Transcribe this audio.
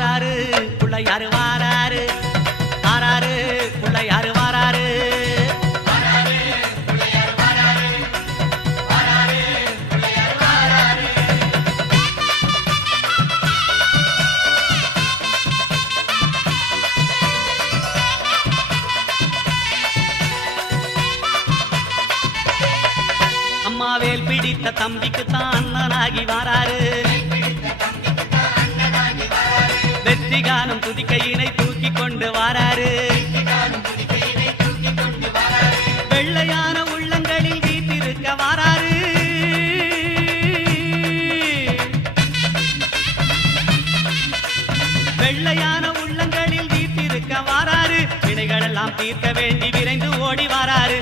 வாராரு புள்ளையாரு வாராரு வாராரு புள்ளையாரு வாராரு அம்மாவேல் பிடித்த தம்பிக்கு தான் அண்ணனாகி வாராரு வெற்றி காணும் துதிக்கையினை தூக்கி கொண்டு வாராரு வெள்ளையான உள்ளங்களில் வீட்டிருக்க வாராரு வெள்ளையான உள்ளங்களில் வீட்டிருக்க வாராரு வினைகளெல்லாம் தீர்க்க வேண்டி விரைந்து ஓடி வாராரு